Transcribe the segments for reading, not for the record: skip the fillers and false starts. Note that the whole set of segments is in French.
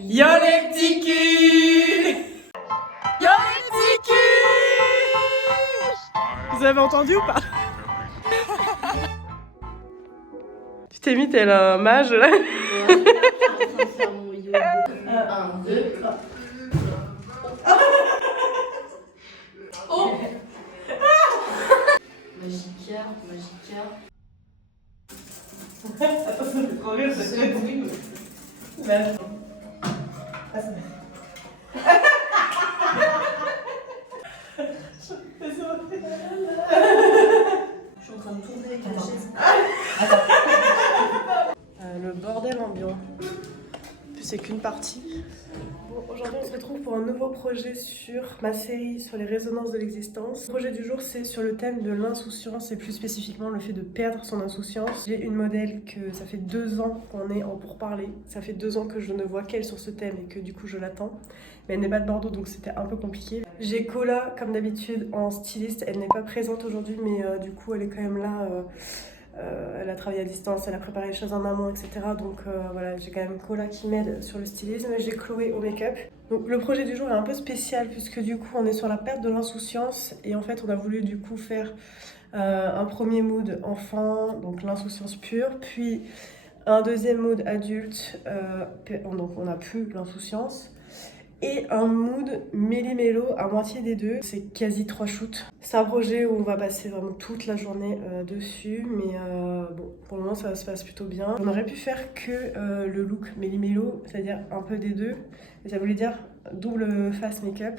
Yo les petits culs! Yo les petits culs! Vous avez entendu ou pas? Tu t'es mis tel un mage là? Ouais, je suis en train de faire mon yoga. 1, 2, 3. Oh! Magica. Attends, ça fait trop rire cette tête. Là. Ah, ça Je suis en train de tourner avec la chaise. Le bordel ambiant. Puis c'est qu'une partie. Bon, aujourd'hui on se retrouve pour un nouveau projet sur ma série sur les résonances de l'existence. Le projet du jour c'est sur le thème de l'insouciance et plus spécifiquement le fait de perdre son insouciance. J'ai une modèle que ça fait 2 ans qu'on est en pourparlers. Ça fait 2 ans que je ne vois qu'elle sur ce thème et que du coup je l'attends. Mais elle n'est pas de Bordeaux donc c'était un peu compliqué. J'ai Cola comme d'habitude en styliste. Elle n'est pas présente aujourd'hui mais du coup elle est quand même là. Elle a travaillé à distance, elle a préparé les choses en amont, etc. Donc voilà, j'ai quand même Cola qui m'aide sur le stylisme. J'ai Chloé au make-up. Donc le projet du jour est un peu spécial puisque du coup on est sur la perte de l'insouciance et en fait on a voulu du coup faire un premier mood enfant, donc l'insouciance pure, puis un deuxième mood adulte, donc on n'a plus l'insouciance. Et un mood méli-mélo à moitié des deux. C'est quasi 3 shoots. C'est un projet où on va passer vraiment toute la journée dessus, mais bon, pour le moment ça se passe plutôt bien. On aurait pu faire que le look méli-mélo, c'est-à-dire un peu des deux, et ça voulait dire double face make-up.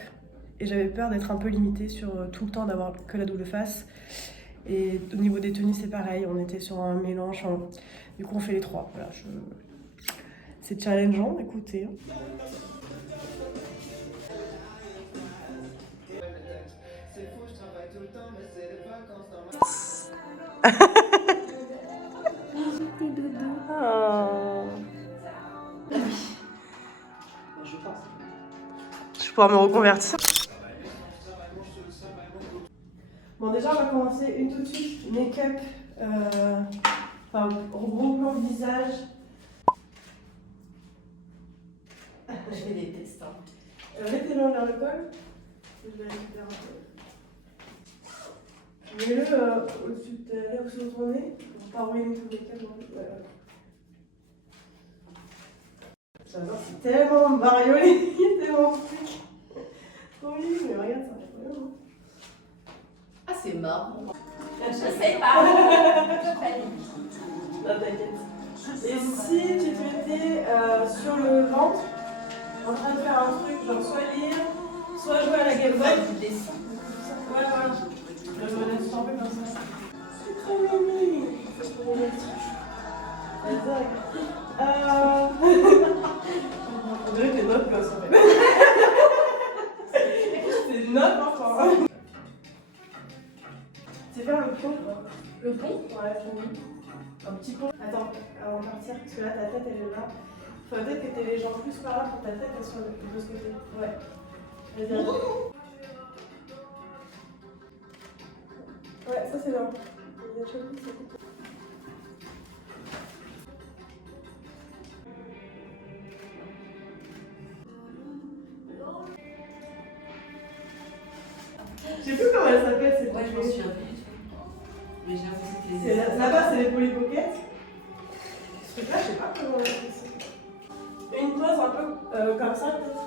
Et j'avais peur d'être un peu limitée sur tout le temps d'avoir que la double face. Et au niveau des tenues c'est pareil, on était sur un mélange. Du coup on fait les trois. Voilà, c'est challengeant, écoutez. Oh. Je pense. Je vais pouvoir me reconvertir. Bon, déjà, on va commencer une tout de suite. Make-up, gros plan de visage. Je fais des tests. Hein. Mettez-le vers le col. Je vais récupérer un peu. Mets-le au-dessus de ta lèvre, sur ton nez. Pour pas ruiner tout le make-up. Voilà. J'adore, c'est tellement bariolé. Tellement truc. Trop mignon, mais regarde ça. Ah, c'est marrant. Je sais pas. Non, t'inquiète. Et si tu te mettais sur le ventre, en train de faire un truc, genre soit lire, soit jouer à la Game Boy. Tu descends. Ouais, voilà. Je me laisse un peu comme ça. C'est trop mignon. C'est trop mignon. On dirait des notes comme ça. C'est une note, enfin. C'est faire le pont, quoi. Le pont? Ouais, c'est mieux. Un petit pont. Attends, avant de partir, parce que là, ta tête, elle est là. Faudrait peut-être que t'aies les jambes plus par là pour ta tête, elle soit de ce côté. Ouais. Vas-y. Ouais, ça c'est bien. Il y a chose qui c'est. Je sais plus comment elle s'appelle cette Ouais, je m'en souviens plus. Mais j'ai l'impression que les Là-bas, c'est les Polly Pocket. Ce truc-là, je sais pas comment on appelle ça. Une pose un peu comme ça, peut-être.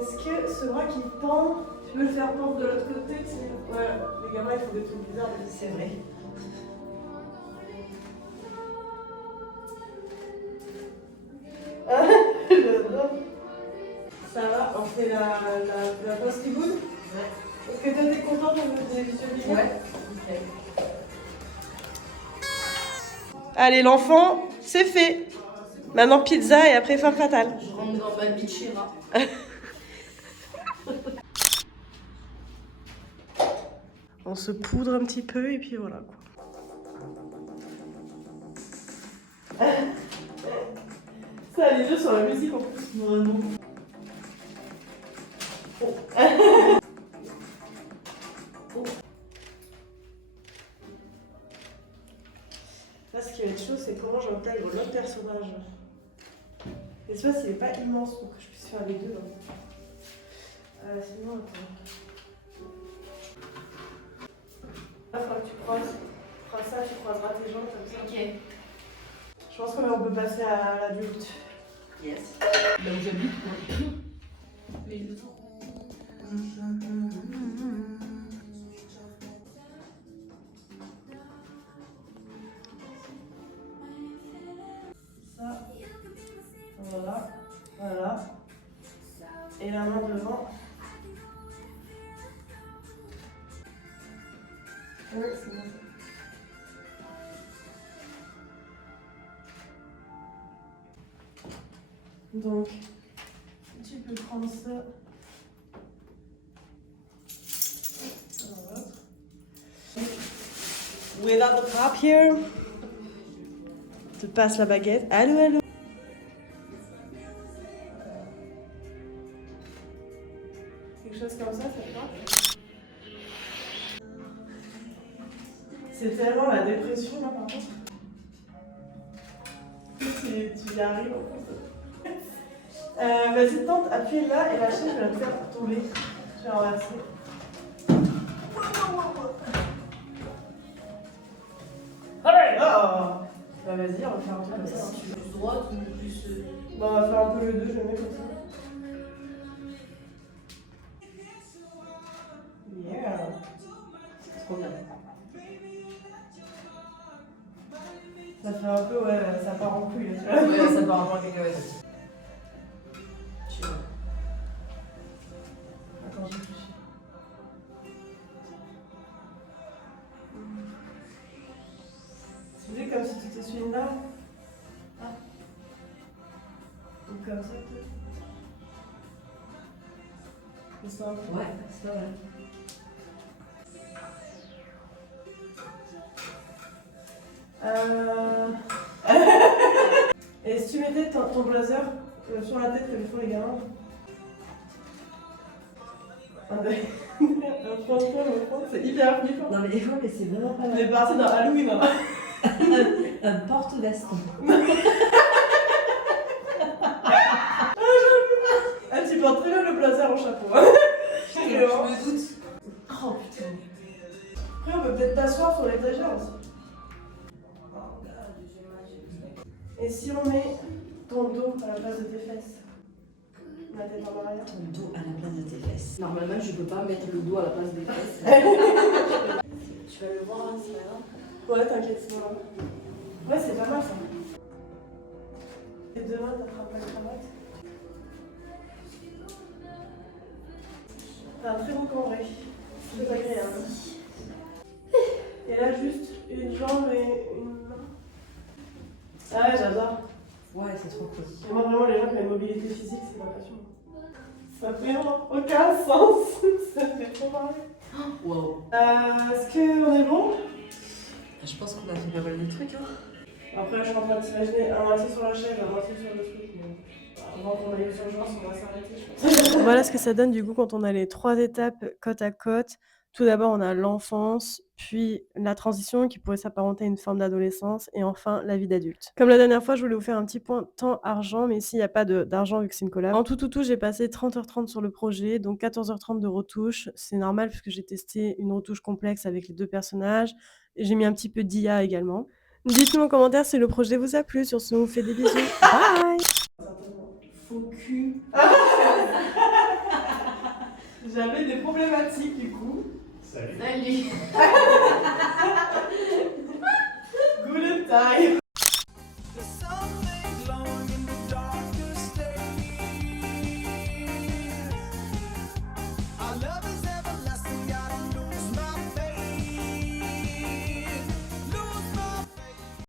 Est-ce que ce bras qui pend, tu peux le faire pendre de l'autre côté? Ouais, les gamins, ils font des trucs bizarres, mais C'est vrai. J'adore. Ça va, on fait la pose qui bouge. Ouais. Est-ce que toi, t'es contente de des visualisations? Ouais. Okay. Allez, l'enfant, c'est fait. Maintenant, pizza et après, femme fatale. Je rentre dans ma bichira. On se poudre un petit peu et puis voilà quoi. Ça a les yeux sur la musique en plus. Vraiment. Oh. Là, ce qui va être chaud, c'est comment j'intègre l'autre personnage. L'espace il est pas immense pour que je puisse faire les deux. Sinon, attends. Là, il faudra que tu croises. Tu feras ça, tu croiseras tes jambes comme ça. Ok. Je pense qu'on peut passer à l'adulte. Yes. Là où j'habite, moi. Mais il le temps. Ça. Voilà. Voilà. Et la main devant. Oui, c'est bon. Donc, tu peux prendre ça. Ça dans l'autre. Without the cup here. Je te passe la baguette. Allô, allô. Quelque chose comme ça te va? C'est tellement la dépression là par contre. Tu y arrives en fait. Vas-y, tente, appuie là et la chaise, je vais la faire tomber. Je vais renverser. Oh! Bah vas-y, on va faire un truc comme ça. Plus droite ou plus. Bah on va faire un peu le 2, je le mets comme ça. Yeah! Trop bien. Ça fait un peu, ouais, ça part en couille là, tu vois. Ouais, ça part en cacahuète. Tu vois. Attends, je réfléchis. Tu fais comme si tu t'essuies une larme. Ah. Ou comme ça, peut-être. C'est ça. Ouais, c'est pas mal. Et si tu mettais ton blazer sur la tête comme ils font les gamins. Franchement, c'est hyper flippant. Non, mais c'est vraiment pas On est parti dans Halloween. Hein. un porte-veste. Ah, tu portes très bien le blazer au chapeau. Hein. Je me doute. Oh putain. Après, on peut peut-être t'asseoir sur l'étagère aussi. Et si on met ton dos à la place de tes fesses? La tête en arrière. Ton dos à la place de tes fesses. Normalement, je peux pas mettre le dos à la place des fesses. Tu vas le voir, hein, c'est là. Ouais, t'inquiète, c'est moi. Ouais, c'est pas mal ça. Et demain, t'attrapes la cravate. T'as un très beau cambré. C'est agréable. Et là, juste une jambe et une main. Ah ouais, j'adore. Ouais, c'est trop cool. Et moi, vraiment, les gens qui ont une mobilité physique, c'est ma passion. Ça fait aucun sens. Ça me fait trop marrer. Wow. Est-ce qu'on est bon? Je pense qu'on a fait pas mal de trucs, hein. Après, je suis en train de t'imaginer à moitié sur la chaise, à moitié sur le truc. Mais avant qu'on aille aux urgences, on va s'arrêter, je pense. Voilà ce que ça donne du coup quand on a les 3 étapes côte à côte. Tout d'abord, on a l'enfance, puis la transition qui pourrait s'apparenter à une forme d'adolescence, et enfin la vie d'adulte. Comme la dernière fois, je voulais vous faire un petit point temps-argent, mais ici, il n'y a pas d'argent vu que c'est une collab. En tout, j'ai passé 30h30 sur le projet, donc 14h30 de retouche. C'est normal puisque j'ai testé une retouche complexe avec les 2 personnages. J'ai mis un petit peu d'IA également. Dites-nous en commentaire si le projet vous a plu. Sur ce, on vous fait des bisous. Bye! Faux cul. J'avais des problématiques du coup. Salut. Salut. Good time. The sunlight glowing in the darkest days. Our love is